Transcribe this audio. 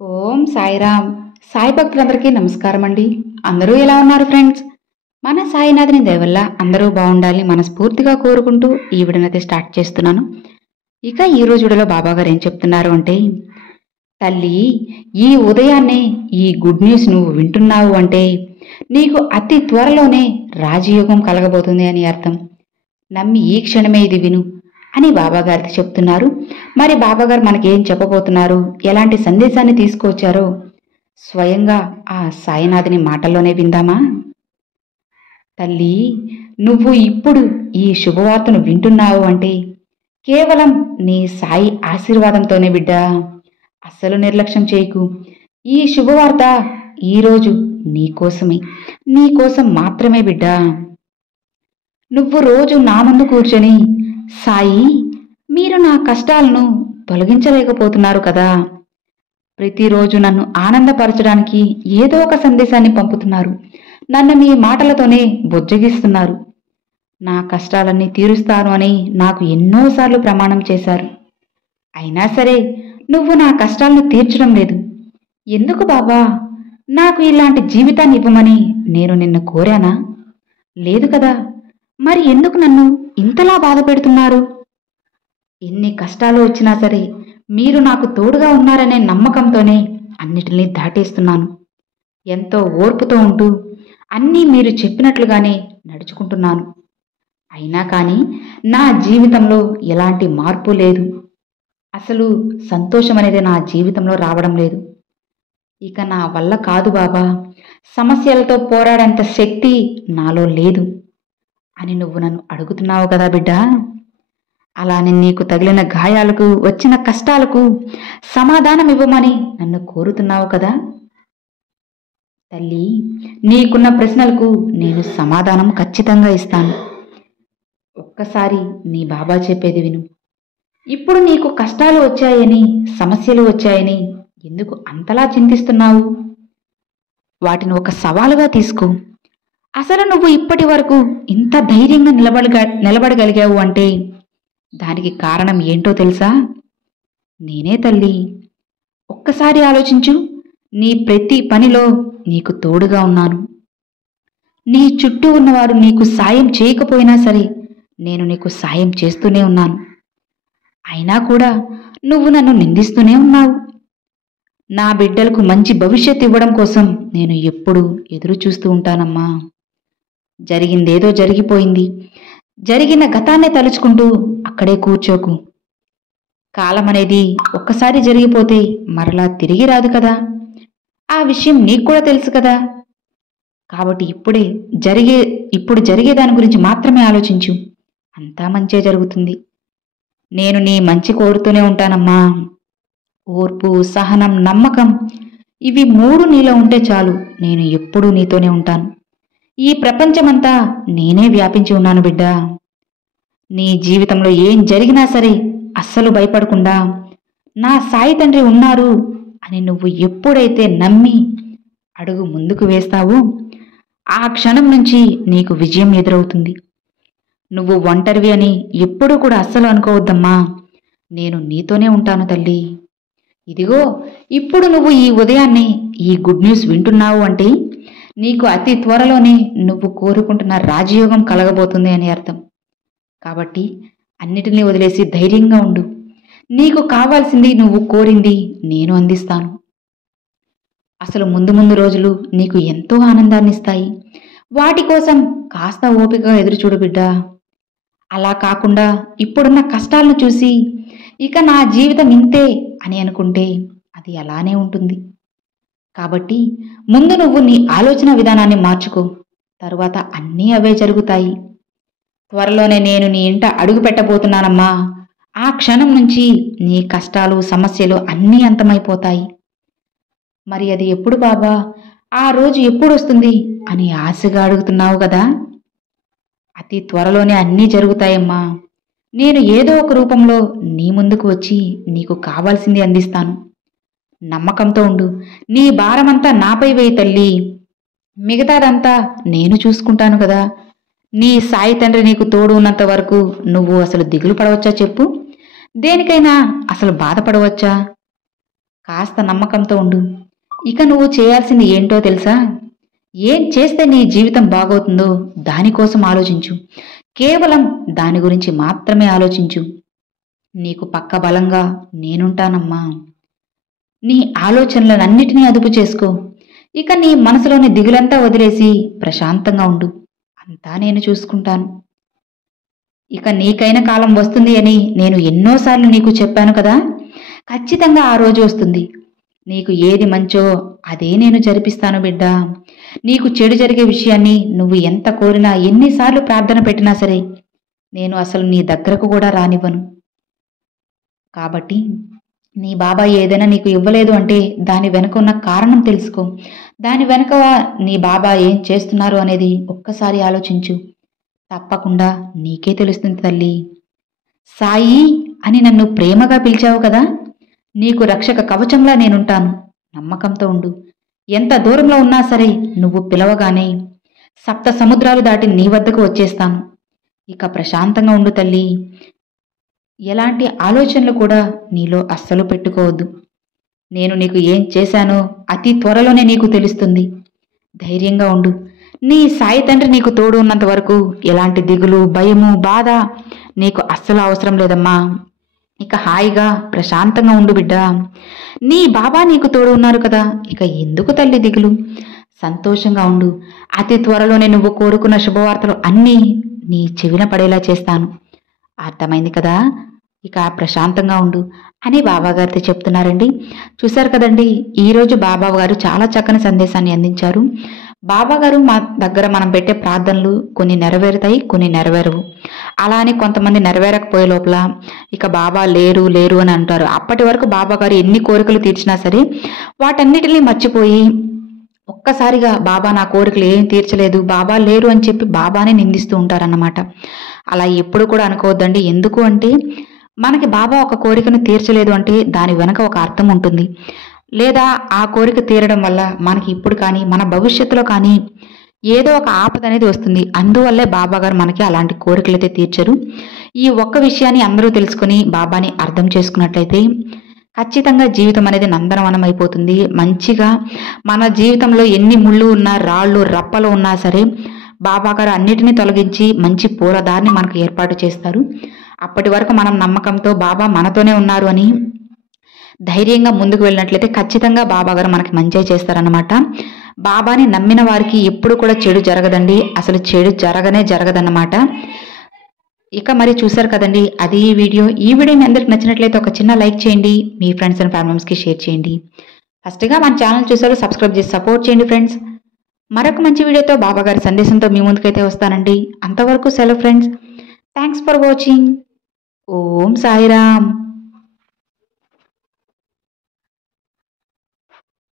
ఓం సాయిరామ్. సాయి భక్తులందరికీ నమస్కారం అండి. అందరూ ఎలా ఉన్నారు ఫ్రెండ్స్? మన సాయినాథుని దయ వల్ల అందరూ బాగుండాలని మనస్ఫూర్తిగా కోరుకుంటూ ఈ వీడియోనైతే స్టార్ట్ చేస్తున్నాను. ఇక ఈ రోజు వీడియోలో బాబాగారు ఏం చెప్తున్నారు అంటే, తల్లి, ఈ ఉదయాన్నే ఈ గుడ్ న్యూస్ నువ్వు వింటున్నావు అంటే నీకు అతి త్వరలోనే రాజయోగం కలగబోతుంది అని అర్థం. నమ్మి ఈ క్షణమే ఇది విను అని బాబాగారికి చెప్తున్నారు. మరి బాబాగారు మనకేం చెప్పబోతున్నారు, ఎలాంటి సందేశాన్ని తీసుకొచ్చారో స్వయంగా ఆ సాయినాథుని మాటల్లోనే విందామా? తల్లి, నువ్వు ఇప్పుడు ఈ శుభవార్తను వింటున్నావు అంటే కేవలం నీ సాయి ఆశీర్వాదంతోనే బిడ్డ. అస్సలు నిర్లక్ష్యం చేయకు. ఈ శుభవార్త ఈరోజు నీకోసమే, నీకోసం మాత్రమే బిడ్డ. నువ్వు రోజు నా ముందు కూర్చొని, సాయి, మీరు నా కష్టాలను తొలగించలేకపోతున్నారు కదా, ప్రతిరోజు నన్ను ఆనందపరచడానికి ఏదో ఒక సందేశాన్ని పంపుతున్నారు, నన్ను మీ మాటలతోనే బుజ్జగిస్తున్నారు, నా కష్టాలన్నీ తీరుస్తాను అని నాకు ఎన్నోసార్లు ప్రమాణం చేశారు. అయినా సరే నువ్వు నా కష్టాలను తీర్చడం లేదు. ఎందుకు బాబా? నాకు ఇలాంటి జీవితాన్ని ఇవ్వమని నేను నిన్ను కోరానా? లేదు కదా. మరి ఎందుకు నన్ను ఇంతలా బాధ పెడుతున్నారు? ఎన్ని కష్టాలు వచ్చినా సరే మీరు నాకు తోడుగా ఉన్నారనే నమ్మకంతోనే అన్నిటినీ దాటేస్తున్నాను. ఎంతో ఓర్పుతో ఉంటూ అన్నీ మీరు చెప్పినట్లుగానే నడుచుకుంటున్నాను. అయినా కానీ నా జీవితంలో ఎలాంటి మార్పు లేదు. అసలు సంతోషం అనేది నా జీవితంలో రావడం లేదు. ఇక నా వల్ల కాదు బాబా, సమస్యలతో పోరాడేంత శక్తి నాలో లేదు అని నువ్వు నన్ను అడుగుతున్నావు కదా బిడ్డ. అలానే నీకు తగిలిన గాయాలకు, వచ్చిన కష్టాలకు సమాధానం ఇవ్వమని నన్ను కోరుతున్నావు కదా. తల్లి, నీకున్న ప్రశ్నలకు నేను సమాధానం ఖచ్చితంగా ఇస్తాను. ఒక్కసారి నీ బాబా చెప్పేది విను. ఇప్పుడు నీకు కష్టాలు వచ్చాయని, సమస్యలు వచ్చాయని ఎందుకు అంతలా చింతిస్తున్నావు? వాటిని ఒక సవాలుగా తీసుకో. అసలు నువ్వు ఇప్పటి వరకు ఇంత ధైర్యంగా నిలబడగలిగావు అంటే దానికి కారణం ఏంటో తెలుసా? నేనే తల్లి. ఒక్కసారి ఆలోచించు. నీ ప్రతి పనిలో నీకు తోడుగా ఉన్నాను. నీ చుట్టూ ఉన్నవారు నీకు సాయం చేయకపోయినా సరే నేను నీకు సాయం చేస్తూనే ఉన్నాను. అయినా కూడా నువ్వు నన్ను నిందిస్తూనే ఉన్నావు. నా బిడ్డలకు మంచి భవిష్యత్తు ఇవ్వడం కోసం నేను ఎప్పుడూ ఎదురు చూస్తూ ఉంటానమ్మా. జరిగిందేదో జరిగిపోయింది. జరిగిన గతాన్నే తలుచుకుంటూ అక్కడే కూర్చోకు. కాలం అనేది ఒక్కసారి జరిగిపోతే మరలా తిరిగి రాదు కదా. ఆ విషయం నీకు కూడా తెలుసు కదా. కాబట్టి ఇప్పుడు జరిగే దాని గురించి మాత్రమే ఆలోచించు. అంతా మంచే జరుగుతుంది. నేను నీ మంచి కోరుతూనే ఉంటానమ్మా. ఓర్పు, సహనం, నమ్మకం, ఇవి 3 నీలో ఉంటే చాలు. నేను ఎప్పుడూ నీతోనే ఉంటాను. ఈ ప్రపంచమంతా నేనే వ్యాపించి ఉన్నాను బిడ్డ. నీ జీవితంలో ఏం జరిగినా సరే అస్సలు భయపడకుండా నా సాయి తండ్రి ఉన్నారు అని నువ్వు ఎప్పుడైతే నమ్మి అడుగు ముందుకు వేస్తావో ఆ క్షణం నుంచి నీకు విజయం ఎదురవుతుంది. నువ్వు ఒంటరివి అని ఎప్పుడూ కూడా అస్సలు అనుకోవద్దమ్మా. నేను నీతోనే ఉంటాను తల్లి. ఇదిగో ఇప్పుడు నువ్వు ఈ ఉదయాన్నే ఈ గుడ్ న్యూస్ వింటున్నావు అంటే నీకు అతి త్వరలోనే నువ్వు కోరుకుంటున్న రాజయోగం కలగబోతుంది అని అర్థం. కాబట్టి అన్నిటినీ వదిలేసి ధైర్యంగా ఉండు. నీకు కావాల్సింది, నువ్వు కోరింది నేను అందిస్తాను. అసలు ముందు ముందు రోజులు నీకు ఎంతో ఆనందాన్ని ఇస్తాయి. వాటి కోసం కాస్త ఓపికగా ఎదురుచూడు బిడ్డ. అలా కాకుండా ఇప్పుడున్న కష్టాలను చూసి ఇక నా జీవితం ఇంతే అని అనుకుంటే అది అలానే ఉంటుంది. కాబట్టి ముందు నువ్వు నీ ఆలోచన విధానాన్ని మార్చుకో. తరువాత అన్నీ అవే జరుగుతాయి. త్వరలోనే నేను నీ ఇంట అడుగు పెట్టబోతున్నానమ్మా. ఆ క్షణం నుంచి నీ కష్టాలు, సమస్యలు అన్నీ అంతమైపోతాయి. మరి అది ఎప్పుడు బాబా? ఆ రోజు ఎప్పుడు వస్తుంది అని ఆశగా అడుగుతున్నావు కదా. అతి త్వరలోనే అన్నీ జరుగుతాయమ్మా. నేను ఏదో ఒక రూపంలో నీ ముందుకు వచ్చి నీకు కావాల్సింది అందిస్తాను. నమ్మకంతో ఉండు. నీ భారమంతా నాపై వేయి తల్లి. మిగతాదంతా నేను చూసుకుంటాను కదా. నీ సాయి తండ్రి నీకు తోడు ఉన్నంత వరకు నువ్వు అసలు దిగులు పడవచ్చా చెప్పు? దేనికైనా అసలు బాధపడవచ్చా? కాస్త నమ్మకంతో ఉండు. ఇక నువ్వు చేయాల్సింది ఏంటో తెలుసా? ఏం చేస్తే నీ జీవితం బాగవుతుందో దానికోసం ఆలోచించు. కేవలం దాని గురించి మాత్రమే ఆలోచించు. నీకు పక్క బలంగా నేనుంటానమ్మా. నీ ఆలోచనలన్నిటినీ అదుపు చేసుకో. ఇక నీ మనసులోని దిగులంతా వదిలేసి ప్రశాంతంగా ఉండు. అంతా నేను చూసుకుంటాను. ఇక నీకైన కాలం వస్తుంది అని నేను ఎన్నోసార్లు నీకు చెప్పాను కదా. ఖచ్చితంగా ఆ రోజు వస్తుంది. నీకు ఏది మంచో అదే నేను జరిపిస్తాను బిడ్డ. నీకు చెడు జరిగే విషయాన్ని నువ్వు ఎంత కోరినా, ఎన్నిసార్లు ప్రార్థన పెట్టినా సరే నేను అసలు నీ దగ్గరకు కూడా రానివ్వను. కాబట్టి నీ బాబా ఏదైనా నీకు ఇవ్వలేదు అంటే దాని వెనుక ఉన్న కారణం తెలుసుకో. దాని వెనుక నీ బాబా ఏం చేస్తున్నారు అనేది ఒక్కసారి ఆలోచించు. తప్పకుండా నీకే తెలుస్తుంది తల్లి. సాయి అని నన్ను ప్రేమగా పిలిచావు కదా, నీకు రక్షక కవచంలా నేనుంటాను. నమ్మకంతో ఉండు. ఎంత దూరంలో ఉన్నా సరే నువ్వు పిలవగానే సప్త సముద్రాలు దాటి నీ వద్దకు వచ్చేస్తాను. ఇక ప్రశాంతంగా ఉండు తల్లి. ఎలాంటి ఆలోచనలు కూడా నీలో అస్సలు పెట్టుకోవద్దు. నేను నీకు ఏం చేశానో అతి త్వరలోనే నీకు తెలుస్తుంది. ధైర్యంగా ఉండు. నీ సాయి తండ్రి నీకు తోడు ఉన్నంత వరకు ఎలాంటి దిగులు, భయము, బాధ నీకు అస్సలు అవసరం లేదమ్మా. ఇక హాయిగా ప్రశాంతంగా ఉండు బిడ్డ. నీ బాబా నీకు తోడు ఉన్నారు కదా, ఇక ఎందుకు తల్లి దిగులు? సంతోషంగా ఉండు. అతి త్వరలోనే నువ్వు కోరుకున్న శుభవార్తలు అన్నీ నీ చెవిన పడేలా చేస్తాను. అర్థమైంది కదా? ఇక ప్రశాంతంగా ఉండు అని బాబాగారితో చెప్తున్నారండి. చూశారు కదండి, ఈరోజు బాబా గారు చాలా చక్కని సందేశాన్ని అందించారు. బాబాగారు మా దగ్గర మనం పెట్టే ప్రార్థనలు కొన్ని నెరవేరుతాయి, కొన్ని నెరవేరవు. అలా అని కొంతమంది నెరవేరకపోయే లోపల ఇక బాబా లేరు లేరు అని అంటారు. అప్పటి వరకు బాబాగారు ఎన్ని కోరికలు తీర్చినా సరే వాటన్నిటినీ మర్చిపోయి ఒక్కసారిగా బాబా నా కోరికలు ఏం తీర్చలేదు, బాబా లేరు అని చెప్పి బాబానే నిందిస్తూ ఉంటారన్నమాట. అలా ఎప్పుడు కూడా అనుకోవద్దండి. ఎందుకు అంటే మనకి బాబా ఒక కోరికను తీర్చలేదు అంటే దాని వెనక ఒక అర్థం ఉంటుంది. లేదా ఆ కోరిక తీరడం వల్ల మనకి ఇప్పుడు కానీ మన భవిష్యత్తులో కానీ ఏదో ఒక ఆపద అనేది వస్తుంది. అందువల్లే బాబా గారు మనకి అలాంటి కోరికలైతే తీర్చరు. ఈ ఒక్క విషయాన్ని అందరూ తెలుసుకొని బాబాని అర్థం చేసుకున్నట్లయితే ఖచ్చితంగా జీవితం అనేది నందనవనం అయిపోతుంది. మంచిగా మన జీవితంలో ఎన్ని ముళ్ళు ఉన్నా, రాళ్ళు రప్పలు ఉన్నా సరే బాబా గారు అన్నిటినీ తొలగించి మంచి పూలదారిని మనకు ఏర్పాటు చేస్తారు. అప్పటి వరకు మనం నమ్మకంతో బాబా మనతోనే ఉన్నారు అని ధైర్యంగా ముందుకు వెళ్ళినట్లయితే ఖచ్చితంగా బాబా గారు మనకి మంచి చేస్తారన్నమాట. బాబాని నమ్మిన వారికి ఎప్పుడు కూడా చెడు జరగదండి. అసలు చెడు జరగదన్నమాట. ఇక మరి చూసారు కదండి, అది ఈ వీడియో. ఈ వీడియో మీ అందరికి నచ్చినట్లయితే ఒక చిన్న లైక్ చేయండి, మీ ఫ్రెండ్స్ అండ్ ఫ్యామిలీ మెంబర్స్కి షేర్ చేయండి. ఫస్ట్గా మన ఛానల్ చూసారు, సబ్స్క్రైబ్ చేసి సపోర్ట్ చేయండి ఫ్రెండ్స్. మరొక మంచి వీడియోతో బాబా గారి సందేశంతో మీ ముందుకైతే వస్తానండి. అంతవరకు సెలవు friends. Thanks for watching. Om Sairam.